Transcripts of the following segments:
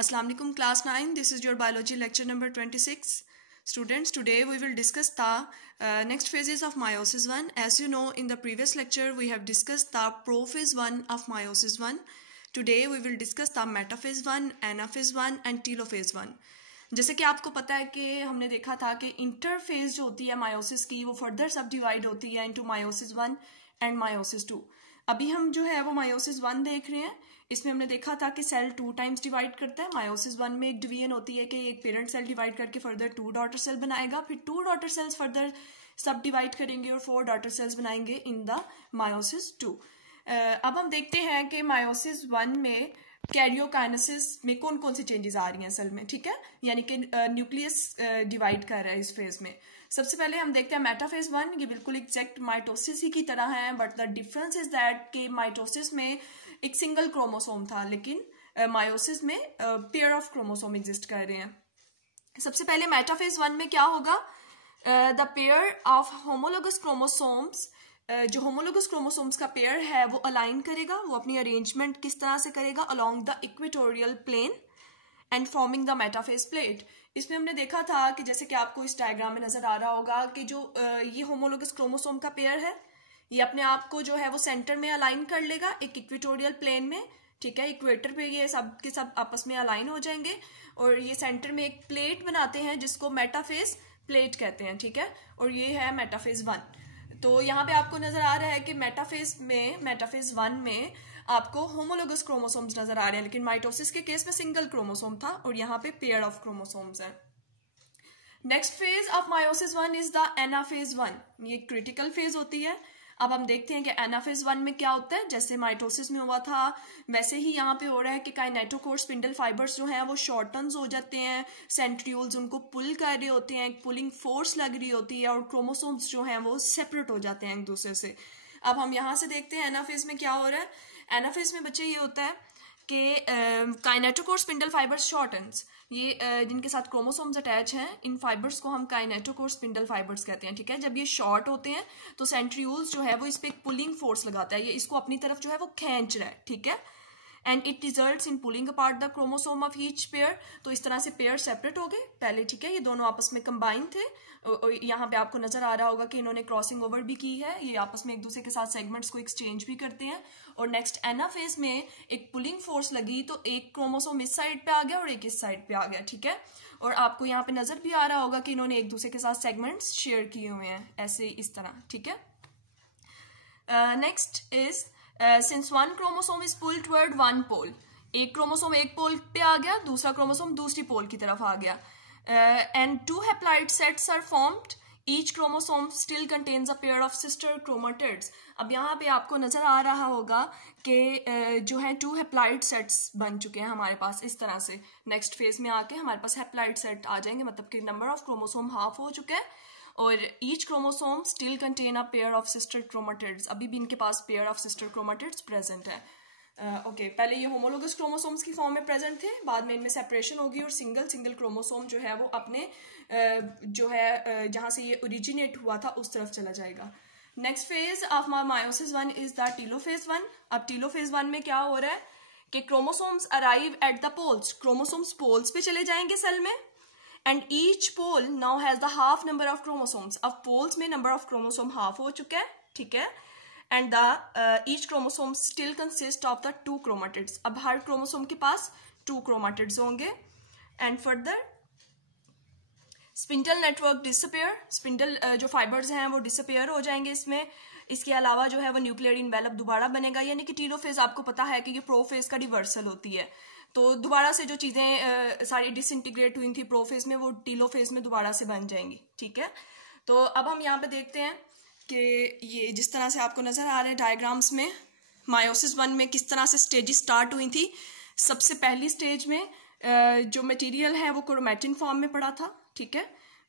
Assalamu alaikum class 9. This is your biology lecture number 26. Students, today we will discuss the next phases of meiosis 1. As you know, in the previous lecture we have discussed the prophase 1 of meiosis 1. Today we will discuss the metaphase 1, anaphase 1 and telophase 1. जैसे कि आपको पता है कि हमने देखा था कि इंटरफेज जो होती है मायोसिस की वो फर्दर सब डिवाइड होती है इनटू मायोसिस 1 एंड मायोसिस 2. अभी हम जो है वो मायोसिस 1 देख रहे हैं. इसमें हमने देखा था कि सेल 2 टाइम्स डिवाइड करता है. मायोसिस 1 में एक डिवीजन होती है कि एक पेरेंट सेल डिवाइड करके फर्दर 2 डॉटर सेल बनाएगा, फिर 2 डॉटर सेल्स फर्दर सब डिवाइड करेंगे और 4 डॉटर सेल्स बनाएंगे इन द मायोसिस 2. अब हम देखते हैं कि मायोसिस 1 में कैरियोकाइनेसिस में कौन कौन सी चेंजेस आ रही हैं सेल में. ठीक है, यानी कि न्यूक्लियस डिवाइड कर रहा है इस फेज में. सबसे पहले हम देखते हैं मेटाफेज 1. ये बिल्कुल एग्जैक्ट माइटोसिस ही की तरह है, but the difference is that कि माइटोसिस में एक सिंगल क्रोमोसोम था, लेकिन मायोसिस में पेयर ऑफ क्रोमोसोम एग्जिस्ट कर रहे हैं. सबसे पहले मेटाफेज 1 में क्या होगा, the pair of homologous chromosomes, जो होमोलोगस क्रोमोसोम्स का पेयर है वो अलाइन करेगा. वो अपनी अरेंजमेंट किस तरह से करेगा, along the equatorial plane and forming the metaphase plate. इसमें हमने देखा था कि जैसे कि आपको इस डायग्राम में नजर आ रहा होगा कि जो ये होमोलोगस क्रोमोसोम का पेयर है ये अपने आप को जो है वो सेंटर में अलाइन कर लेगा एक इक्वेटोरियल प्लेन में. ठीक है, इक्वेटर पे ये सब के सब आपस में अलाइन हो जाएंगे और ये सेंटर में एक प्लेट बनाते हैं जिसको मेटाफेज प्लेट कहते हैं. ठीक है, और ये है मेटाफेज 1. तो यहाँ पे आपको नजर आ रहा है कि मेटाफेज 1 में आपको होमोलोगस क्रोमोसोम्स नजर आ रहे हैं, लेकिन माइटोसिस के केस में सिंगल क्रोमोसोम था और यहाँ पे पेयर ऑफ क्रोमोसोम्स है. Next phase of meiosis 1 is the anaphase 1. ये क्रिटिकल फेज होती है. अब हम देखते हैं कि एनाफेज 1 में क्या होता है. जैसे माइटोसिस में हुआ था वैसे ही यहाँ पे हो रहा है कि काइनेटोकोर स्पिंडल फाइबर्स जो हैं वो शॉर्टन्स हो जाते हैं, सेंट्रियोल्स उनको पुल कर रहे होते हैं, एक पुलिंग फोर्स लग रही होती है और क्रोमोसोम्स जो हैं वो सेपरेट हो जाते हैं एक दूसरे से. अब हम यहाँ से देखते हैं एनाफेज में क्या हो रहा है. एनाफेज में बच्चे ये होता है कि काइनेटोकोर स्पिंडल फाइबर्स शॉर्टन्स, ये जिनके साथ क्रोमोसोम्स अटैच हैं, इन फाइबर्स को हम काइनेटोकोर स्पिंडल फाइबर्स कहते हैं. ठीक है, जब ये शॉर्ट होते हैं तो सेंट्रियोल्स जो है वो इस पे एक पुलिंग फोर्स लगाता है, ये इसको अपनी तरफ जो है वो खींच रहा है. ठीक है, and it results in pulling apart the chromosome of each pair. तो इस तरह से पेयर सेपरेट हो गए पहले. ठीक है, ये दोनों आपस में कंबाइन थे. यहाँ पे आपको नजर आ रहा होगा कि इन्होंने क्रॉसिंग ओवर भी की है, ये आपस में एक दूसरे के साथ सेगमेंट्स को एक्सचेंज भी करते हैं. और नेक्स्ट एनाफेज में एक पुलिंग फोर्स लगी तो एक क्रोमोसोम इस साइड पे आ गया और एक इस साइड पे आ गया. ठीक है, और आपको यहाँ पे नजर भी आ रहा होगा कि इन्होंने एक दूसरे के साथ सेगमेंट्स शेयर किए हुए हैं ऐसे इस तरह. ठीक है, next is since one chromosome is pull toward one pole, एक क्रोमोसोम एक पोल पे आ गया, दूसरा क्रोमोसोम दूसरी पोल की तरफ आ गया, and 2 haploid sets are formed. Each chromosome still contains a pair of sister chromatids. अब यहाँ पे आपको नजर आ रहा होगा कि जो है 2 haploid sets बन चुके हैं हमारे पास इस तरह से. नेक्स्ट फेज में आके हमारे पास haploid set आ जाएंगे, मतलब कि नंबर ऑफ क्रोमोसोम हाफ हो चुका है और each chromosome still contain a pair of sister chromatids. अभी भी इनके पास pair of sister chromatids present है. ओके, पहले ये होमोलोगस क्रोमोसोम्स की फॉर्म में प्रेजेंट थे, बाद में इनमें सेपरेशन होगी और सिंगल क्रोमोसोम जो है वो अपने जो है जहां से ये ओरिजिनेट हुआ था उस तरफ चला जाएगा. Next phase of meiosis 1 is the telophase 1. अब टीलोफेज 1 में क्या हो रहा है कि chromosomes arrive at the poles, chromosomes poles पे चले जाएंगे सेल में, and each pole now has the half number of chromosomes. अब पोल्स में नंबर ऑफ क्रोमोसोम हाफ हो चुका है. ठीक है, and each chromosome still consists of the 2 chromatids. अब हर क्रोमोसोम के पास 2 chromatids होंगे. and further spindle network disappear, spindle जो फाइबर्स हैं वो डिसअपियर हो जाएंगे इसमें. इसके अलावा जो है वो न्यूक्लियर इनवेलप दोबारा बनेगा, यानी कि टीलोफेज आपको पता है कि ये प्रोफेज का रिवर्सल होती है. तो दोबारा से जो चीजें सारी डिसइंटीग्रेट हुई थी प्रोफेज में वो टीलोफेज में दोबारा से बन जाएंगी. ठीक है, तो अब हम यहाँ पे देखते हैं कि ये जिस तरह से आपको नजर आ रहे हैं डायग्राम्स में मायोसिस 1 में किस तरह से स्टेजेस स्टार्ट हुई थी. सबसे पहली स्टेज में जो मटेरियल है वो क्रोमैटिन फॉर्म में पड़ा था. ठीक है,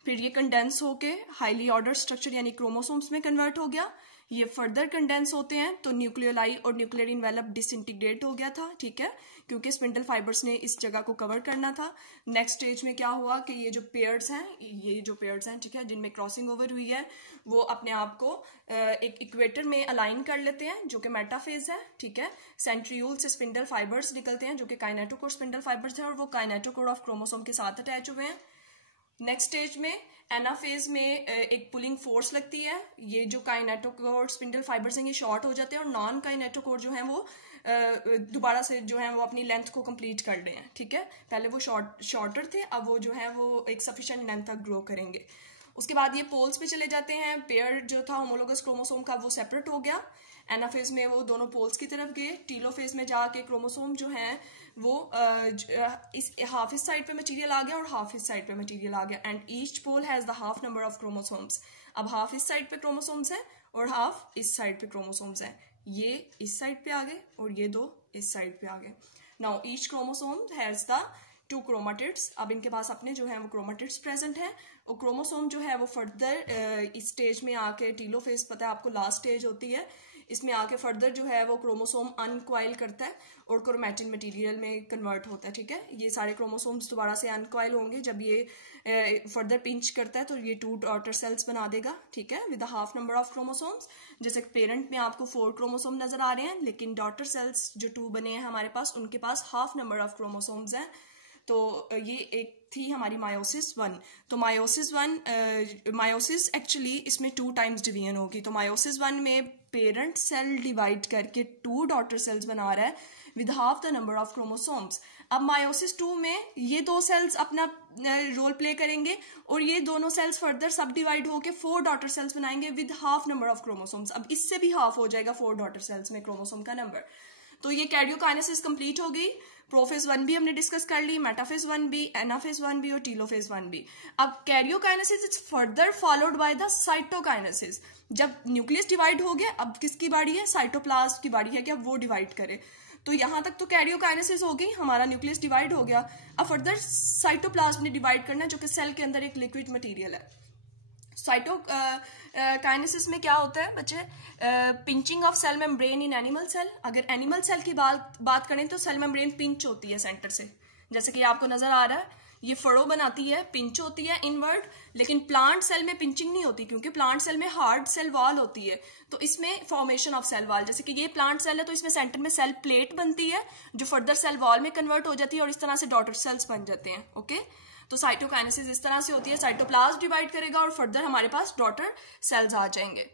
फिर ये कंडेंस होके हाईली ऑर्डर स्ट्रक्चर यानी क्रोमोसोम्स में कन्वर्ट हो गया. ये फर्दर कंडेंस होते हैं तो न्यूक्लियोलाई और न्यूक्लियर इन्वेलप डिसइंटीग्रेट हो गया था, ठीक है, क्योंकि स्पिंडल फाइबर्स ने इस जगह को कवर करना था। नेक्स्ट स्टेज में क्या हुआ कि ये जो पेयर्स हैं, ठीक है, जिनमें क्रॉसिंग ओवर हुई है, वो अपने आप को एक इक्वेटर में अलाइन कर लेते हैं, जो कि मेटाफेज है, ठीक है। सेंट्रियोल से स्पिंडल फाइबर्स निकलते हैं जो कि काइनेटोकोर स्पिंडल फाइबर्स हैं, और वो काइनेटोकोर ऑफ क्रोमोसोम के साथ अटैच हुए हैं। नेक्स्ट स्टेज में एनाफेज में एक पुलिंग फोर्स लगती है, ये जो काइनेटोकोर स्पिंडल फाइबर्स हैं ये शॉर्ट हो जाते हैं, और नॉन काइनेटोकोर जो हैं वो दोबारा से जो है वो अपनी लेंथ को कंप्लीट कर रहे हैं, ठीक है। पहले वो शॉर्टर थे, अब वो जो है वो एक सफिशिएंट लेंथ तक ग्रो करेंगे। उसके बाद ये पोल्स पे चले जाते हैं, पेयर जो था होमोलोगस क्रोमोसोम का वो सेपरेट हो गया, एनाफेज में वो दोनों पोल्स की तरफ गए, टीलोफेज में जाके क्रोमोसोम जो है वो हाफ इस साइड पे मटेरियल आ गया और हाफ इस साइड पे मटेरियल आ गया, and each pole has the half number of chromosomes. अब हाफ इस साइड पे क्रोमोसोम्स हैं और हाफ इस साइड पे क्रोमोसोम्स हैं, ये इस साइड पे आ गए और ये दो इस साइड पे आ गए। Now each chromosome has the 2 chromatids. अब इनके पास अपने जो है वो क्रोमाटिड्स प्रेजेंट है, और क्रोमोसोम जो है वो फर्दर इस स्टेज में आके, टीलोफेज पता है आपको लास्ट स्टेज होती है, इसमें आके फर्दर जो है वो क्रोमोसोम अनकॉइल करता है और क्रोमैटिन मटेरियल में कन्वर्ट होता है, ठीक है। ये सारे क्रोमोसोम्स दोबारा से अनकॉइल होंगे, जब ये फर्दर पिंच करता है तो ये 2 डॉटर सेल्स बना देगा, ठीक है, with the half number of chromosomes. जैसे पेरेंट में आपको 4 क्रोमोसोम नजर आ रहे हैं, लेकिन डॉटर सेल्स जो 2 बने हैं हमारे पास, उनके पास हाफ नंबर ऑफ क्रोमोसोम्स हैं। तो ये एक थी हमारी मायोसिस 1। तो मायोसिस एक्चुअली इसमें 2 टाइम्स डिवीजन होगी। तो मायोसिस 1 में पेरेंट सेल डिवाइड करके 2 डॉटर सेल्स बना रहा है with half the number of chromosomes. अब मायोसिस 2 में ये 2 सेल्स अपना रोल प्ले करेंगे और ये दोनों सेल्स फर्दर सब डिवाइड होकर 4 डॉटर सेल्स बनाएंगे with half number of chromosomes. अब इससे भी हाफ हो जाएगा 4 डॉटर सेल्स में क्रोमोसोम का नंबर। तो ये कैरियोकाइनेसिस कंप्लीट हो गई। प्रोफेज 1 भी हमने डिस्कस कर ली, मेटाफेज 1 भी, एनाफेज 1 भी और टीलोफेज 1 भी। अब karyokinesis is further followed by the cytokinesis. जब न्यूक्लियस डिवाइड हो गया, अब किसकी बारी है? साइटोप्लाज्म की बारी है कि अब वो डिवाइड करे। तो यहां तक तो कैरियोकाइनेसिस हो गई, हमारा न्यूक्लियस डिवाइड हो गया। अब फर्दर साइटोप्लाज्म ने डिवाइड करना, जो कि सेल के अंदर एक लिक्विड मटेरियल है। साइटोकाइनेसिस में क्या होता है बच्चे? Pinching of cell membrane in animal cell. अगर एनिमल सेल की बात करें तो सेल मेम्ब्रेन पिंच होती है सेंटर से, जैसे कि आपको नजर आ रहा है, ये फड़ो बनाती है, पिंच होती है इनवर्ड। लेकिन प्लांट सेल में पिंचिंग नहीं होती, क्योंकि प्लांट सेल में हार्ड सेल वॉल होती है, तो इसमें फॉर्मेशन ऑफ सेल वॉल, जैसे कि ये प्लांट सेल है तो इसमें सेंटर में सेल प्लेट बनती है जो फर्दर सेल वॉल में कन्वर्ट हो जाती है और इस तरह से डॉटर सेल्स बन जाते हैं। ओके, तो साइटोकाइनेसिस इस तरह से होती है, साइटोप्लाज्म डिवाइड करेगा और फर्दर हमारे पास डॉटर सेल्स आ जाएंगे।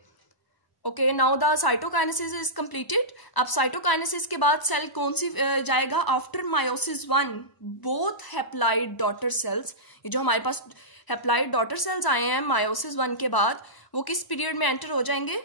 Okay, now the cytokinesis is completed. अब साइटोकाइनेसिस के बाद सेल कौन सी जाएगा? After meiosis 1 both haploid daughter cells, ये जो हमारे पास हैप्लॉइड डॉटर सेल्स आए हैं मायोसिस 1 के बाद, वो किस पीरियड में एंटर हो जाएंगे?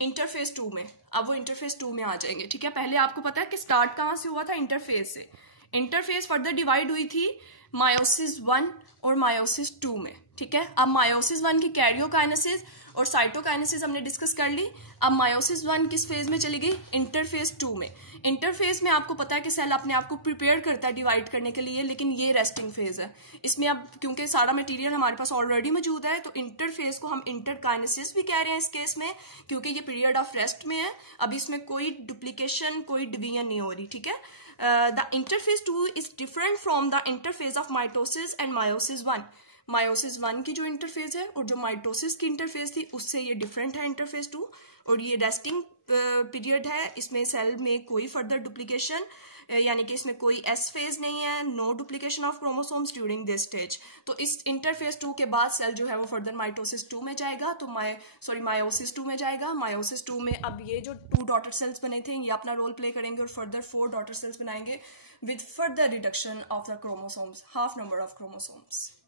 इंटरफेज 2 में। अब वो इंटरफेज 2 में आ जाएंगे, ठीक है। पहले आपको पता है कि स्टार्ट कहाँ से हुआ था? इंटरफेज से। इंटरफेज फर्दर डिवाइड हुई थी मायोसिस 1 और मायोसिस 2 में, ठीक है। अब मायोसिस 1 की कैरियोकाइनेसिस और साइटोकाइनेसिस हमने डिस्कस कर ली। अब मायोसिस 1 किस फेज में चली गई? इंटरफेज 2 में। इंटरफेज में आपको पता है कि सेल अपने आप को प्रिपेयर करता है डिवाइड करने के लिए, लेकिन ये रेस्टिंग फेज है। इसमें अब क्योंकि सारा मटेरियल हमारे पास ऑलरेडी मौजूद है, तो इंटरफेज को हम इंटरकाइनेसिस भी कह रहे हैं इस केस में, क्योंकि ये पीरियड ऑफ रेस्ट में है। अब इसमें कोई डुप्लीकेशन, कोई डिवीजन नहीं हो रही, ठीक है। The interphase 2 is different from the interphase of mitosis and meiosis 1। Meiosis 1 की जो इंटरफेज है और जो माइटोसिस की इंटरफेज थी उससे ये डिफरेंट है इंटरफेज 2, और ये रेस्टिंग पीरियड है। इसमें सेल में कोई फर्दर डुप्लीकेशन, यानी कि इसमें कोई एस फेज नहीं है, no duplication of chromosomes during this stage. तो इस इंटरफेज 2 के बाद सेल जो है वो फर्दर माइटोसिस 2 में जाएगा, तो मायोसिस 2 में जाएगा। मायोसिस 2 में अब ये जो 2 डॉटर सेल्स बने थे ये अपना रोल प्ले करेंगे और फर्दर 4 डॉटर सेल्स बनाएंगे with further reduction of the chromosomes, half number of chromosomes.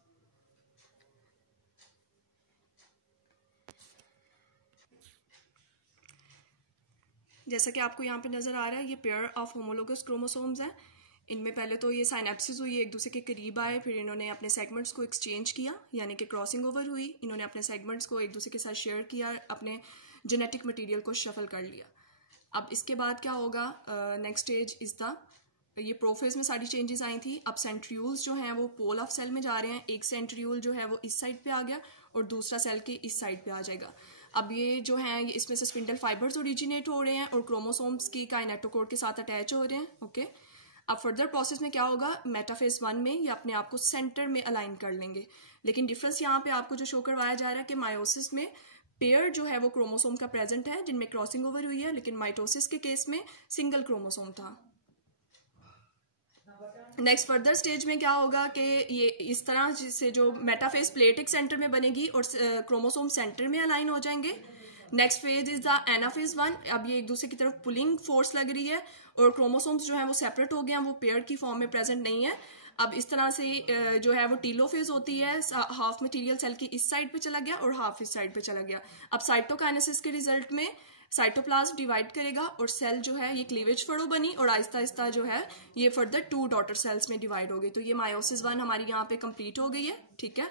जैसा कि आपको यहाँ पे नजर आ रहा है, ये पेयर ऑफ होमोलोगस क्रोमोसोम्स हैं। इनमें पहले तो ये साइनेप्सिस हुई, एक दूसरे के करीब आए, फिर इन्होंने अपने सेगमेंट्स को एक्सचेंज किया, यानी कि क्रॉसिंग ओवर हुई। इन्होंने अपने सेगमेंट्स को एक दूसरे के साथ शेयर किया, अपने जेनेटिक मटीरियल को शफल कर लिया। अब इसके बाद क्या होगा? नेक्स्ट स्टेज इज द, ये प्रोफेज में सारी चेंजेस आई थी। अब सेंट्रियूल्स जो हैं वो पोल ऑफ सेल में जा रहे हैं। एक सेंट्रियूल जो है वो इस साइड पे आ गया और दूसरा सेल के इस साइड पे आ जाएगा। अब ये जो है इसमें से स्पिंडल फाइबर्स ओरिजिनेट हो रहे हैं और क्रोमोसोम्स की काइनेटोकोर के साथ अटैच हो रहे हैं। ओके, अब फर्दर प्रोसेस में क्या होगा, मेटाफेज 1 में ये अपने आप को सेंटर में अलाइन कर लेंगे। लेकिन डिफरेंस यहाँ पे आपको जो शो करवाया जा रहा है कि मायोसिस में पेयर जो है वो क्रोमोसोम का प्रेजेंट है जिनमें क्रॉसिंग ओवर हुई है, लेकिन माइटोसिस के केस में सिंगल क्रोमोसोम था। नेक्स्ट फर्दर स्टेज में क्या होगा कि ये इस तरह से जो मेटाफेज प्लेट एक सेंटर में बनेगी और क्रोमोसोम सेंटर में अलाइन हो जाएंगे। Next phase is the anaphase 1। अब ये एक दूसरे की तरफ पुलिंग फोर्स लग रही है और क्रोमोसोम्स जो है वो सेपरेट हो गए हैं, वो पेयर की फॉर्म में प्रेजेंट नहीं है। अब इस तरह से जो है वो टीलोफेज होती है, हाफ मटेरियल सेल की इस साइड पे चला गया और हाफ इस साइड पे चला गया। अब साइटोकाइनेसिस के रिजल्ट में साइटोप्लाज्म डिवाइड करेगा और सेल जो है ये क्लीवेज फड़ो बनी और आहिस्ता आहिस्ता जो है ये फर्दर 2 डॉटर सेल्स में डिवाइड हो गई। तो ये मायोसिस 1 हमारी यहाँ पे कंप्लीट हो गई है। ठीक है।